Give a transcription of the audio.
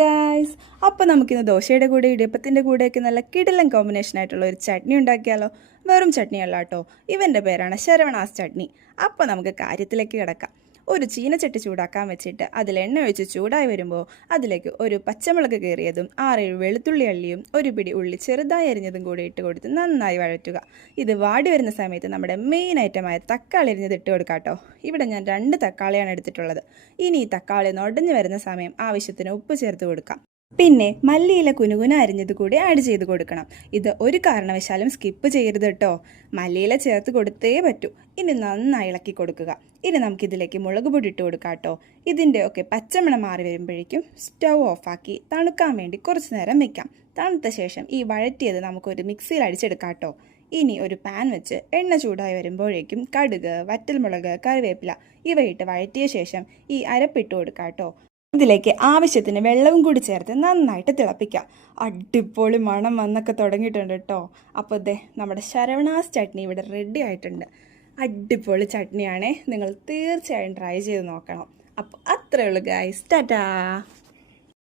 Guys, അപ്പോൾ നമുക്കിന്ന് ദോശയുടെ കൂടെ ഇടിയപ്പത്തിൻ്റെ കൂടെയൊക്കെ നല്ല കിടിലൻ കോമ്പിനേഷൻ ആയിട്ടുള്ള ഒരു ചട്നി ഉണ്ടാക്കിയാലോ. വെറും ചട്നിയല്ല കേട്ടോ, ഇവൻ്റെ പേരാണ് ശരവണാസ് ചട്നി. അപ്പോൾ നമുക്ക് കാര്യത്തിലേക്ക് കിടക്കാം. ഒരു ചീനച്ചട്ടി ചൂടാക്കാൻ വെച്ചിട്ട് അതിൽ എണ്ണ ഒഴിച്ച് ചൂടായി വരുമ്പോൾ അതിലേക്ക് ഒരു പച്ചമുളക് കീറിയതും 6-7 വെളുത്തുള്ളി അള്ളിയും ഒരു പിടി ഉള്ളി ചെറുതായി അരിഞ്ഞതും കൂടി ഇട്ട് കൊടുത്ത് നന്നായി വഴറ്റുക. ഇത് വാടി വരുന്ന സമയത്ത് നമ്മുടെ മെയിൻ ഐറ്റമായ തക്കാളി അരിഞ്ഞത് ഇട്ട് കൊടുക്കാം കേട്ടോ. ഇവിടെ ഞാൻ 2 തക്കാളിയാണ് എടുത്തിട്ടുള്ളത്. ഇനി ഈ തക്കാളി നുടഞ്ഞു വരുന്ന സമയം ആവശ്യത്തിന് ഉപ്പ് ചേർത്ത് കൊടുക്കാം. പിന്നെ മല്ലിയില കുനുകുന അരിഞ്ഞത് കൂടി ആഡ് ചെയ്ത് കൊടുക്കണം. ഇത് ഒരു കാരണവശാലും സ്കിപ്പ് ചെയ്യരുത് കേട്ടോ. മല്ലിയില ചേർത്ത് കൊടുത്തേ പറ്റൂ. ഇനി നന്നായി ഇളക്കി കൊടുക്കുക. ഇനി നമുക്കിതിലേക്ക് മുളക് പൊടി ഇട്ട് കൊടുക്കാം കേട്ടോ. ഇതിൻ്റെ ഒക്കെ പച്ചമണം മാറി വരുമ്പോഴേക്കും സ്റ്റൗ ഓഫാക്കി തണുക്കാൻ വേണ്ടി കുറച്ച് നേരം വെക്കാം. തണുത്ത ശേഷം ഈ വഴറ്റിയത് നമുക്കൊരു മിക്സിയിൽ അടിച്ചെടുക്കാം കേട്ടോ. ഇനി ഒരു പാൻ വെച്ച് എണ്ണ ചൂടായി വരുമ്പോഴേക്കും കടുക്, വറ്റൽമുളക്, കറിവേപ്പില ഇവയിട്ട് വഴറ്റിയ ശേഷം ഈ അരപ്പിട്ട് കൊടുക്കാം കേട്ടോ. ഇതിലേക്ക് ആവശ്യത്തിന് വെള്ളവും കൂടി ചേർത്ത് നന്നായിട്ട് തിളപ്പിക്കാം. അടിപൊളി മണം വന്നൊക്കെ തുടങ്ങിയിട്ടുണ്ട് കേട്ടോ. അപ്പോൾ നമ്മുടെ ശരവണാസ് ചട്നി ഇവിടെ റെഡി ആയിട്ടുണ്ട്. അടിപൊളി ചട്നിയാണേ, നിങ്ങൾ തീർച്ചയായും ട്രൈ ചെയ്ത് നോക്കണം. അപ്പോൾ അത്രയേ ഉള്ളൂ ഗൈസ്. ടാറ്റാ.